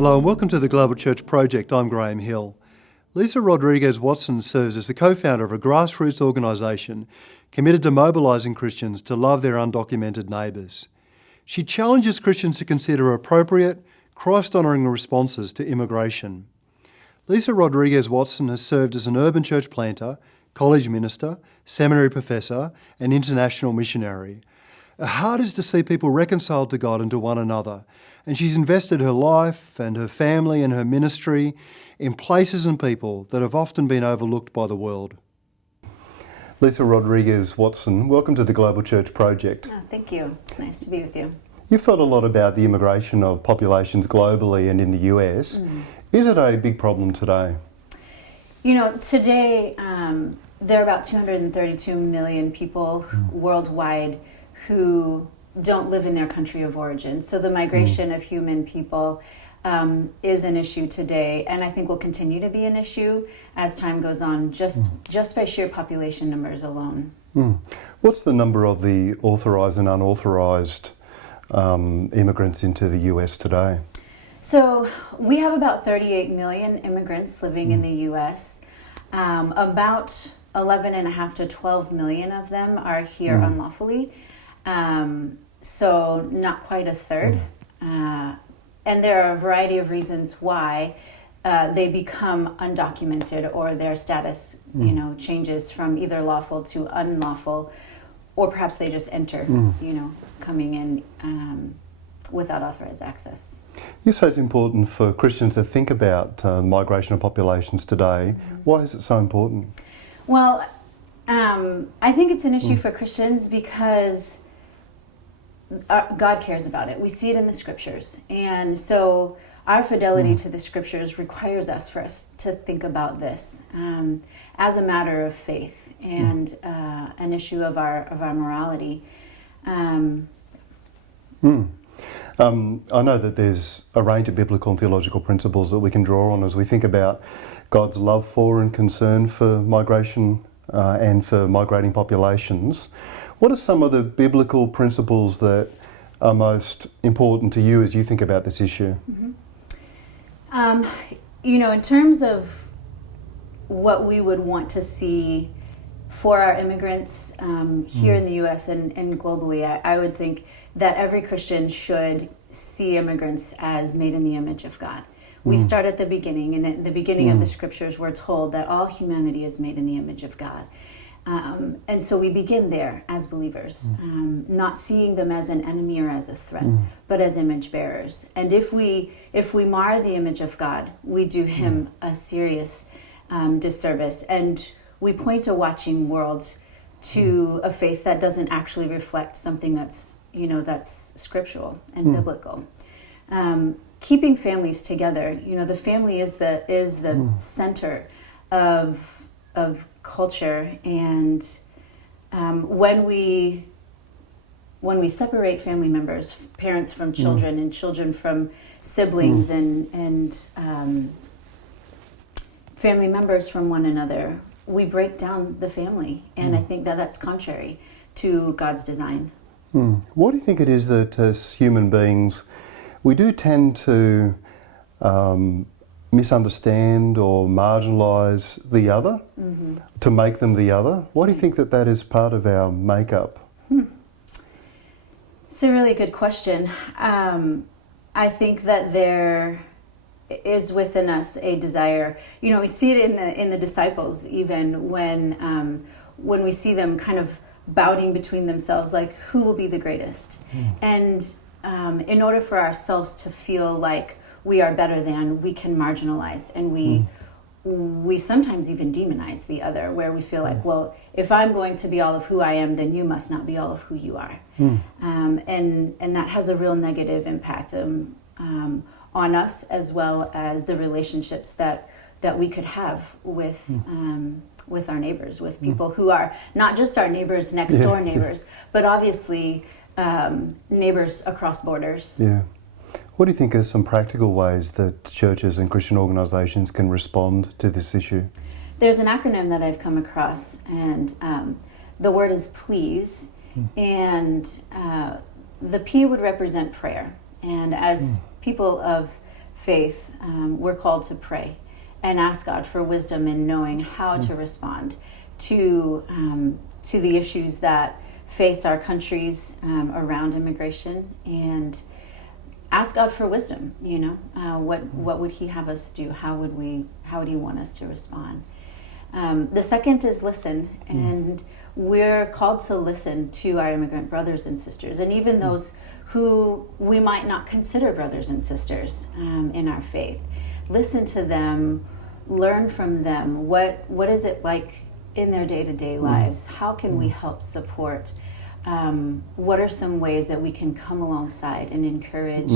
Hello and welcome to the GlobalChurch Project. I'm Graham Hill. Lisa Rodriguez-Watson serves as the co-founder of a grassroots organisation committed to mobilising Christians to love their undocumented neighbours. She challenges Christians to consider appropriate, Christ-honouring responses to immigration. Lisa Rodriguez-Watson has served as an urban church planter, college minister, seminary professor and international missionary. Her heart is to see people reconciled to God and to one another, and she's invested her life and her family and her ministry in places and people that have often been overlooked by the world. Lisa Rodriguez-Watson, welcome to the Global Church Project. Oh, thank you. It's nice to be with you. You've thought a lot about the immigration of populations globally and in the US. Is it a big problem today? You know, today there are about 232 million people worldwide who don't live in their country of origin. So the migration of human people is an issue today, and I think will continue to be an issue as time goes on, just by sheer population numbers alone. What's the number of the authorised and unauthorised immigrants into the US today? So we have about 38 million immigrants living in the US. About 11.5 to 12 million of them are here unlawfully. So not quite a third. And there are a variety of reasons why they become undocumented, or their status, changes from either lawful to unlawful, or perhaps they just enter, coming in without authorized access. You say it's important for Christians to think about migration of populations today. Why is it so important? Well, I think it's an issue for Christians because God cares about it. We see it in the scriptures. And so our fidelity to the scriptures requires for us to think about this as a matter of faith and an issue of our morality. I know that there's a range of biblical and theological principles that we can draw on as we think about God's love for and concern for migration and for migrating populations. What are some of the biblical principles that are most important to you as you think about this issue? In terms of what we would want to see for our immigrants here in the U.S. and globally, I would think that every Christian should see immigrants as made in the image of God. We start at the beginning, and at the beginning of the scriptures we're told that all humanity is made in the image of God. And so we begin there as believers, not seeing them as an enemy or as a threat, but as image bearers. And if we mar the image of God, we do him a serious disservice, and we point a watching world to a faith that doesn't actually reflect something that's scriptural and biblical. Keeping families together, the family is the center of culture, and when we separate family members, parents from children and children from siblings and family members from one another, we break down the family, and I think that that's contrary to God's design. What do you think it is that as human beings we do tend to misunderstand or marginalise the other, to make them the other? Why do you think that is part of our makeup? It's a really good question. I think that there is within us a desire. We see it in the disciples, even when we see them kind of bouting between themselves, like who will be the greatest? And in order for ourselves to feel like we are better than, we can marginalize, and we sometimes even demonize the other, where we feel like, well, if I'm going to be all of who I am, then you must not be all of who you are. And that has a real negative impact on us, as well as the relationships that we could have with our neighbors, with people who are not just our neighbors, next door neighbors, but obviously neighbors across borders. Yeah. What do you think are some practical ways that churches and Christian organisations can respond to this issue? There's an acronym that I've come across, and the word is please, and the P would represent prayer. And as people of faith, we're called to pray and ask God for wisdom in knowing how to respond to the issues that face our countries around immigration, and ask God for wisdom. What would He have us do? How would He want us to respond? The second is listen, and we're called to listen to our immigrant brothers and sisters, and even those who we might not consider brothers and sisters in our faith. Listen to them, learn from them. What is it like in their day-to-day lives? How can we help support? What are some ways that we can come alongside and encourage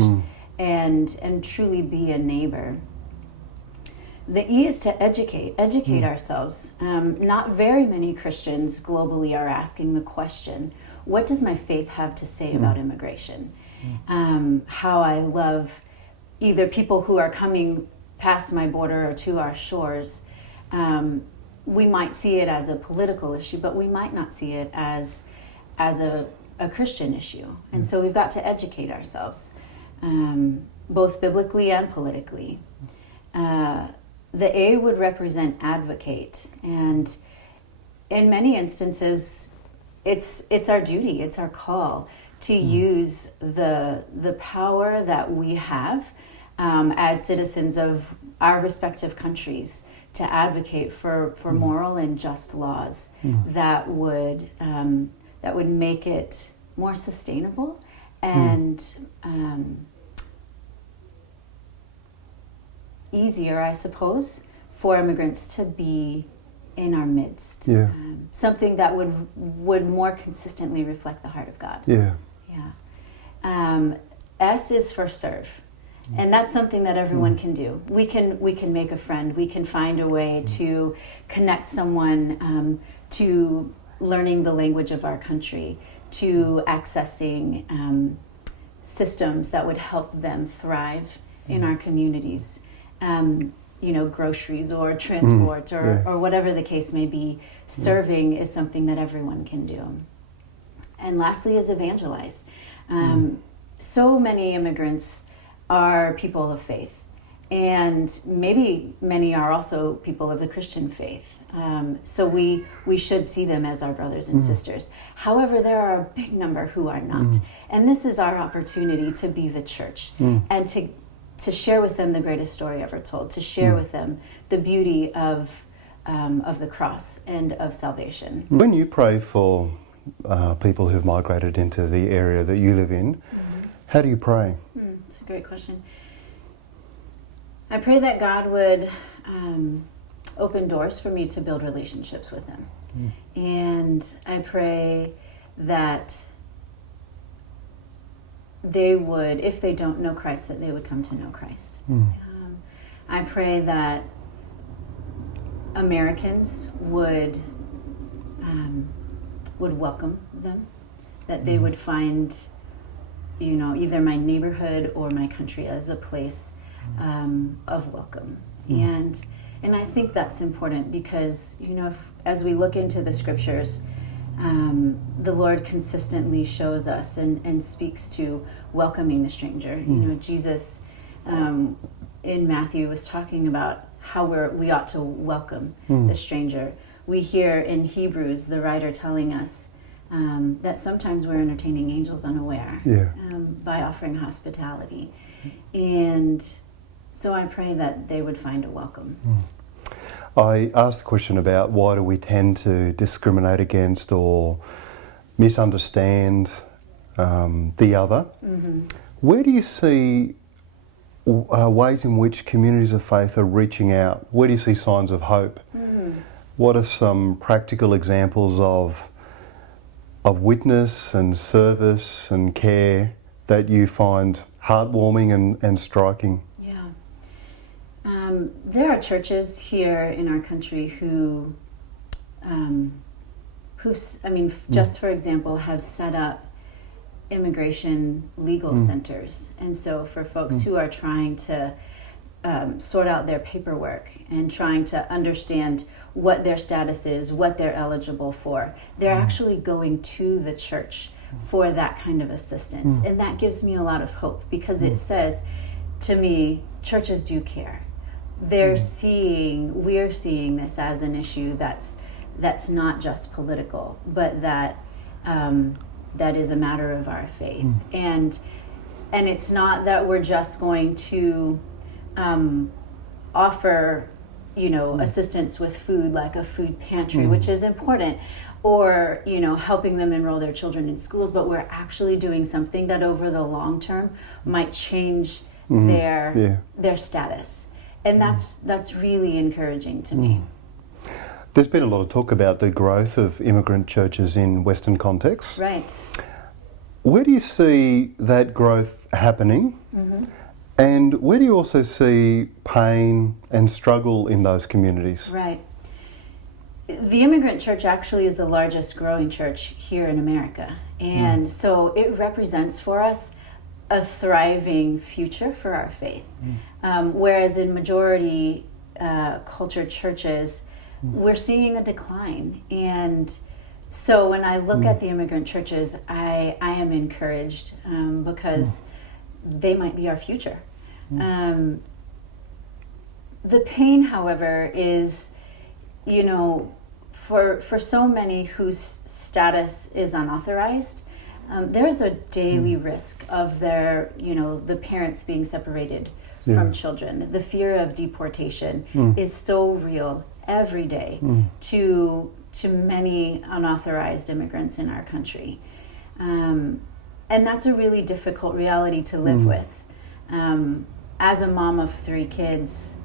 and truly be a neighbor? The E is to educate ourselves. Not very many Christians globally are asking the question, what does my faith have to say about immigration? How I love either people who are coming past my border or to our shores. We might see it as a political issue, but we might not see it as a Christian issue. And so we've got to educate ourselves, both biblically and politically. The A would represent advocate, and in many instances, it's our duty, it's our call to use the power that we have as citizens of our respective countries to advocate for moral and just laws that would make it more sustainable and easier, I suppose, for immigrants to be in our midst. Something that would more consistently reflect the heart of God. S is for serve. And that's something that everyone can do. We can make a friend. We can find a way to connect someone to learning the language of our country, to accessing systems that would help them thrive in our communities. Groceries or transport or whatever the case may be. Serving is something that everyone can do. And lastly is evangelize. So many immigrants are people of faith, and maybe many are also people of the Christian faith. So we should see them as our brothers and sisters. However, there are a big number who are not. And this is our opportunity to be the church and to share with them the greatest story ever told, to share with them the beauty of the cross and of salvation. When you pray for people who've migrated into the area that you live in, how do you pray? That's a great question. I pray that God would open doors for me to build relationships with them. And I pray that they would, if they don't know Christ, that they would come to know Christ. I pray that Americans would welcome them, that they would find, either my neighborhood or my country as a place of welcome. And I think that's important because, as we look into the scriptures, the Lord consistently shows us and speaks to welcoming the stranger. Jesus in Matthew was talking about how we ought to welcome the stranger. We hear in Hebrews the writer telling us that sometimes we're entertaining angels unaware by offering hospitality. And so I pray that they would find a welcome. I asked the question about why do we tend to discriminate against or misunderstand the other. Where do you see ways in which communities of faith are reaching out? Where do you see signs of hope? What are some practical examples of witness and service and care that you find heartwarming and striking? There are churches here in our country who just for example, have set up immigration legal centers. And so for folks who are trying to sort out their paperwork and trying to understand what their status is, what they're eligible for, they're actually going to the church for that kind of assistance. And that gives me a lot of hope because it says to me, churches do care. We're seeing this as an issue that's not just political, but that is a matter of our faith. And it's not that we're just going to offer, assistance with food, like a food pantry, which is important, or, helping them enroll their children in schools, but we're actually doing something that over the long term might change their status. And that's really encouraging to me. There's been a lot of talk about the growth of immigrant churches in Western contexts. Right. Where do you see that growth happening? And where do you also see pain and struggle in those communities? Right. The immigrant church actually is the largest growing church here in America. And so it represents for us a thriving future for our faith. Whereas in majority culture churches, we're seeing a decline. And so when I look at the immigrant churches, I am encouraged because they might be our future. The pain, however, is, for so many whose status is unauthorized, there's a daily risk of the parents being separated from children. The fear of deportation is so real every day to many unauthorized immigrants in our country. And that's a really difficult reality to live with. As a mom of 3 kids,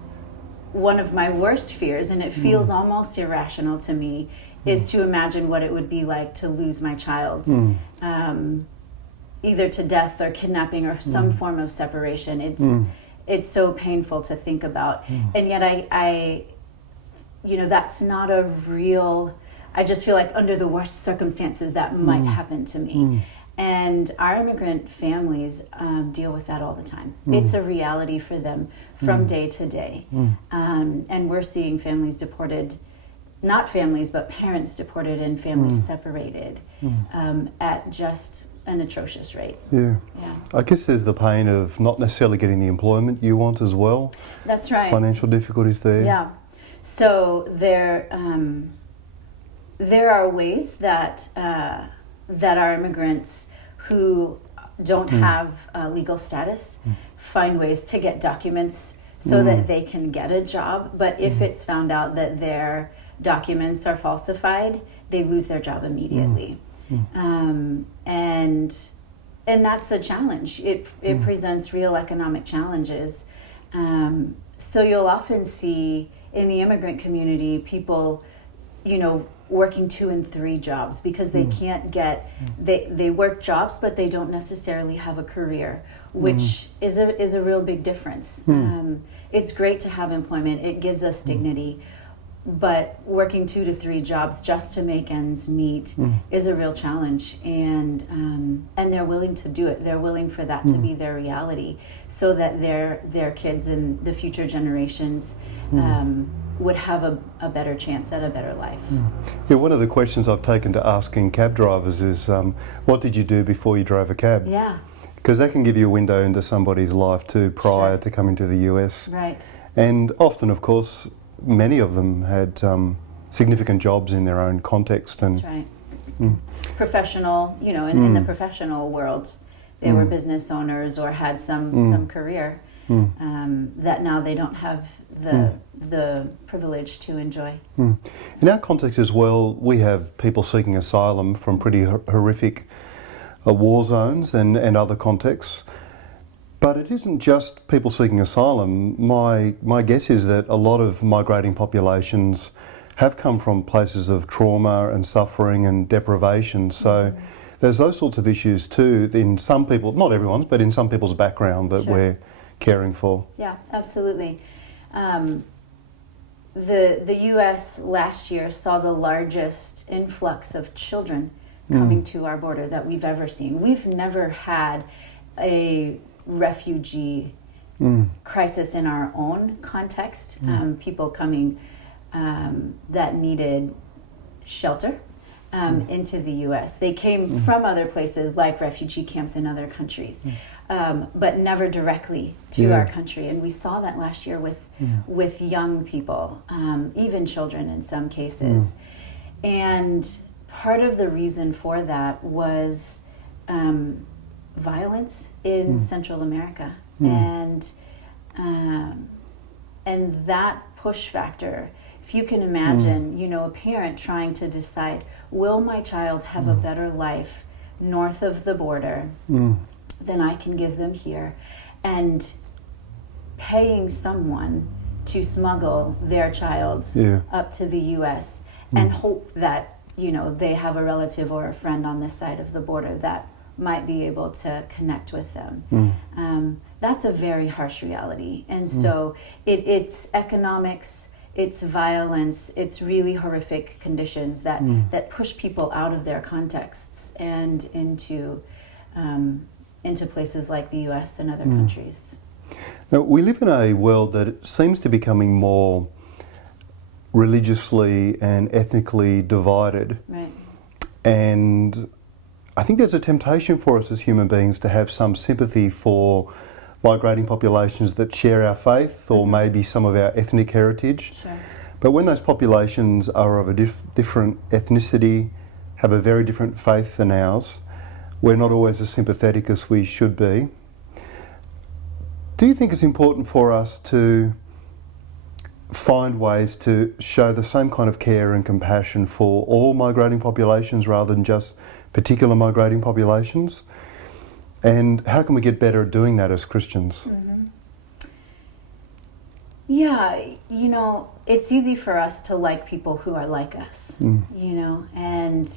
one of my worst fears, and it feels almost irrational to me, is to imagine what it would be like to lose my child, either to death or kidnapping or some form of separation. It's so painful to think about. And yet I that's not a real, I just feel like under the worst circumstances that might happen to me. And our immigrant families deal with that all the time. It's a reality for them from day to day. And we're seeing families deported, not families, but parents deported and families separated at just an atrocious rate. Yeah. I guess there's the pain of not necessarily getting the employment you want as well. That's right. Financial difficulties there. Yeah. So there are ways that our immigrants who don't have legal status find ways to get documents so that they can get a job. But if it's found out that their documents are falsified, they lose their job immediately. And that's a challenge. It presents real economic challenges. So you'll often see in the immigrant community people, working 2 and 3 jobs because they can't get, they work jobs, but they don't necessarily have a career, which is a real big difference. It's great to have employment. It gives us dignity. But working 2 to 3 jobs just to make ends meet is a real challenge, and they're willing to do it. They're willing for that to be their reality, so that their kids and the future generations would have a better chance at a better life. Yeah, one of the questions I've taken to asking cab drivers is, what did you do before you drove a cab? Yeah. Because that can give you a window into somebody's life too prior to coming to the US. Right. And often, of course, many of them had significant jobs in their own context. And that's right. Professional, in the professional world, they were business owners or had some career that now they don't have the privilege to enjoy. In our context as well, we have people seeking asylum from pretty horrific war zones and other contexts. But it isn't just people seeking asylum. My guess is that a lot of migrating populations have come from places of trauma and suffering and deprivation. So there's those sorts of issues too in some people, not everyone's, but in some people's background that we're caring for. Yeah, absolutely. The U.S. last year saw the largest influx of children coming to our border that we've ever seen. We've never had a refugee crisis in our own context, people coming that needed shelter into the U.S. They came from other places like refugee camps in other countries, but never directly to our country. And we saw that last year with young people, even children in some cases. And part of the reason for that was violence in Central America, and that push factor. If you can imagine, a parent trying to decide, will my child have a better life north of the border than I can give them here, and paying someone to smuggle their child up to the U.S. and hope that they have a relative or a friend on this side of the border that might be able to connect with them. That's a very harsh reality. And so it's economics, it's violence, it's really horrific conditions that push people out of their contexts and into places like the US and other countries. Now, we live in a world that seems to be becoming more religiously and ethnically divided. Right. And I think there's a temptation for us as human beings to have some sympathy for migrating populations that share our faith or maybe some of our ethnic heritage. Sure. But when those populations are of a different ethnicity, have a very different faith than ours, we're not always as sympathetic as we should be. Do you think it's important for us to find ways to show the same kind of care and compassion for all migrating populations rather than just particular migrating populations? And how can we get better at doing that as Christians? Yeah, it's easy for us to like people who are like us, and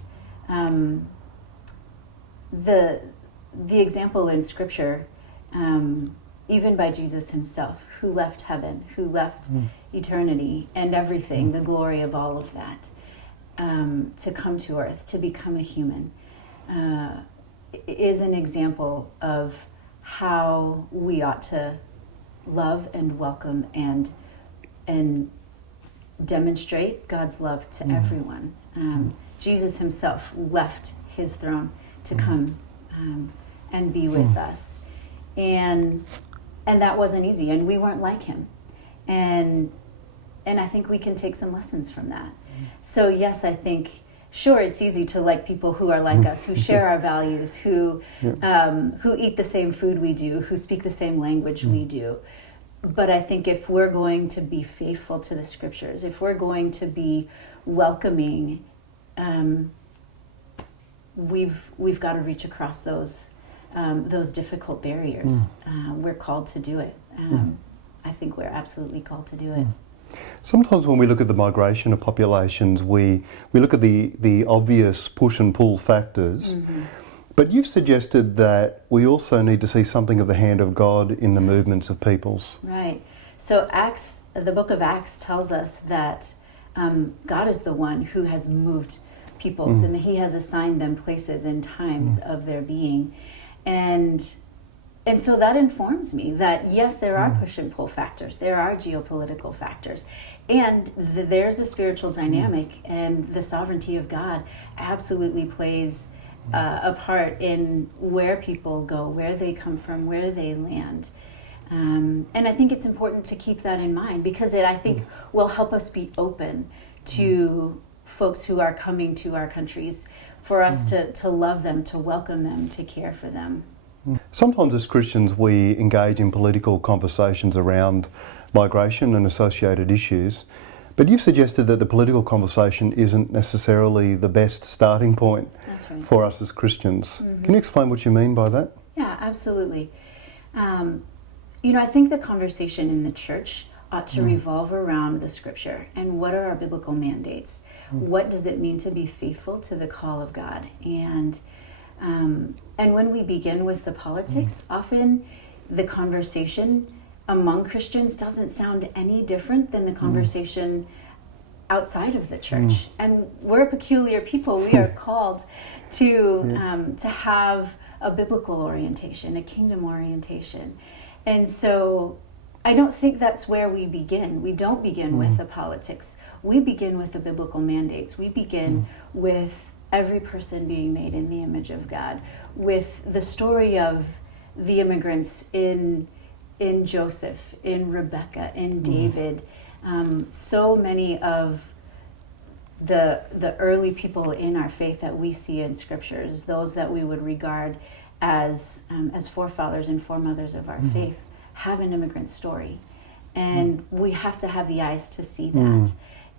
the example in Scripture, even by Jesus himself, who left heaven, who left eternity and everything, the glory of all of that, to come to earth, to become a human, is an example of how we ought to love and welcome and demonstrate God's love to everyone. Jesus himself left his throne to come and be with us, and that wasn't easy, and we weren't like him, and I think we can take some lessons from that. So yes, I think sure, it's easy to like people who are like us, who share our values, who eat the same food we do, who speak the same language we do. But I think if we're going to be faithful to the Scriptures, if we're going to be welcoming, we've got to reach across those difficult barriers. We're called to do it. I think we're absolutely called to do it. Sometimes when we look at the migration of populations, we look at the obvious push and pull factors, but you've suggested that we also need to see something of the hand of God in the movements of peoples. Right. So the book of Acts tells us that God is the one who has moved peoples and he has assigned them places and times of their being. And so that informs me that, yes, there are push and pull factors, there are geopolitical factors, and there's a spiritual dynamic, and the sovereignty of God absolutely plays a part in where people go, where they come from, where they land. And I think it's important to keep that in mind, because it, I think, will help us be open to folks who are coming to our countries, for us to love them, to welcome them, to care for them. Sometimes as Christians we engage in political conversations around migration and associated issues, but you've suggested that the political conversation isn't necessarily the best starting point for us as Christians. Can you explain what you mean by that? Yeah, absolutely. I think the conversation in the church ought to revolve around the Scripture and what are our biblical mandates? What does it mean to be faithful to the call of God? And when we begin with the politics, often the conversation among Christians doesn't sound any different than the conversation outside of the church. And we're a peculiar people. We are called to have a biblical orientation, a kingdom orientation. And so I don't think that's where we begin. We don't begin with the politics. We begin with the biblical mandates. We begin with every person being made in the image of God, with the story of the immigrants in Joseph, in Rebecca, in David, so many of the early people in our faith that we see in scriptures, those that we would regard as forefathers and foremothers of our faith, have an immigrant story. And we have to have the eyes to see that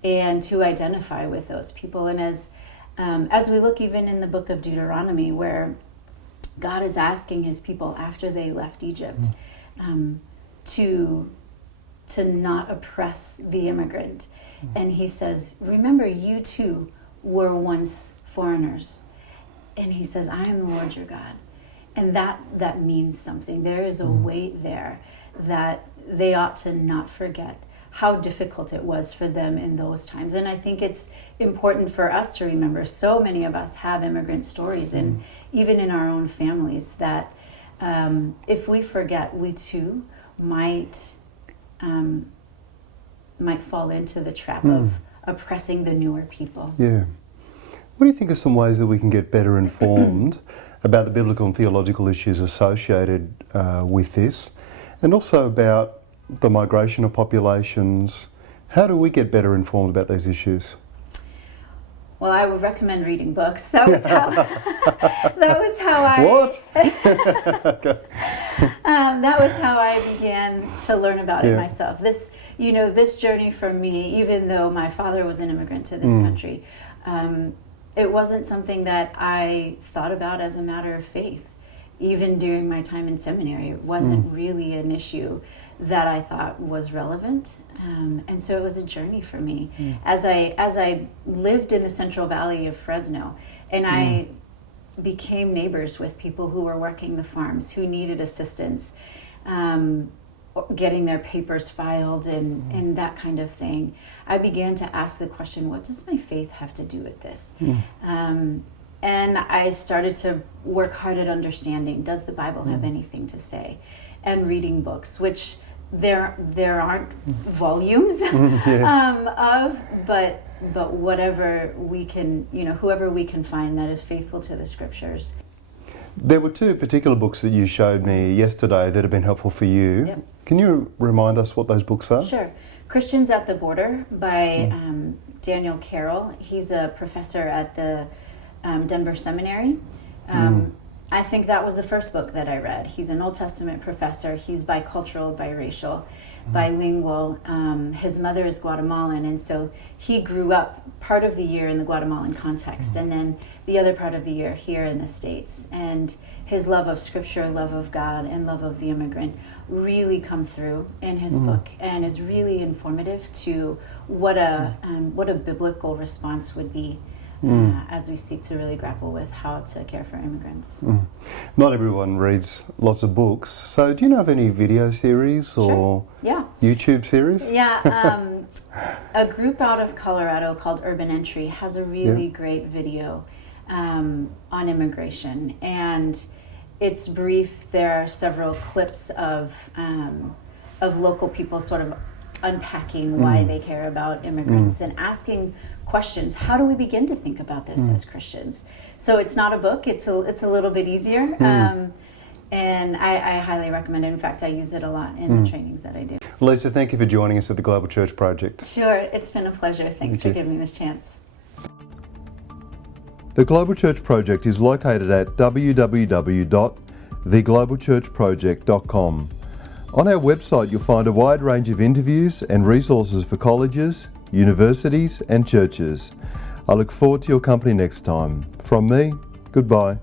and to identify with those people. And as we look even in the book of Deuteronomy, where God is asking his people after they left Egypt to not oppress the immigrant. And he says, remember, you too were once foreigners. And he says, I am the Lord your God. And that means something. There is a weight there that they ought to not forget how difficult it was for them in those times. And I think it's important for us to remember, so many of us have immigrant stories, and even in our own families, that if we forget, we too might fall into the trap of oppressing the newer people. Yeah. What do you think are some ways that we can get better informed about the biblical and theological issues associated with this, and also about the migration of populations? How do we get better informed about these issues? Well, I would recommend reading books. That was how. That was how I. What? That was how I began to learn about it myself. This journey for me, even though my father was an immigrant to this country, it wasn't something that I thought about as a matter of faith. Even during my time in seminary, it wasn't really an issue that I thought was relevant. And so it was a journey for me as I lived in the Central Valley of Fresno, and I became neighbors with people who were working the farms, who needed assistance, getting their papers filed and that kind of thing. I began to ask the question, what does my faith have to do with this? And I started to work hard at understanding, does the Bible have anything to say? And reading books, which there aren't volumes of, but whatever we can, whoever we can find that is faithful to the scriptures. There were two particular books that you showed me yesterday that have been helpful for you. Yep. Can you remind us what those books are? Sure. Christians at the Border by Daniel Carroll. He's a professor at the Denver Seminary. I think that was the first book that I read. He's an Old Testament professor. He's bicultural, biracial, bilingual. His mother is Guatemalan, and so he grew up part of the year in the Guatemalan context, and then the other part of the year here in the States. And his love of Scripture, love of God, and love of the immigrant really come through in his book, and is really informative to what a biblical response would be as we seek to really grapple with how to care for immigrants. Not everyone reads lots of books, so do you know of any video series or YouTube series? Yeah, a group out of Colorado called Urban Entry has a really great video on immigration, and it's brief. There are several clips of local people sort of unpacking why they care about immigrants and asking questions. How do we begin to think about this as Christians? So it's not a book. It's a little bit easier, and I highly recommend it. In fact, I use it a lot in the trainings that I do. Lisa, thank you for joining us at the Global Church Project. Sure, it's been a pleasure. Thanks for giving me this chance. The Global Church Project is located at www.theglobalchurchproject.com. On our website, you'll find a wide range of interviews and resources for colleges, universities, and churches. I look forward to your company next time. From me, goodbye.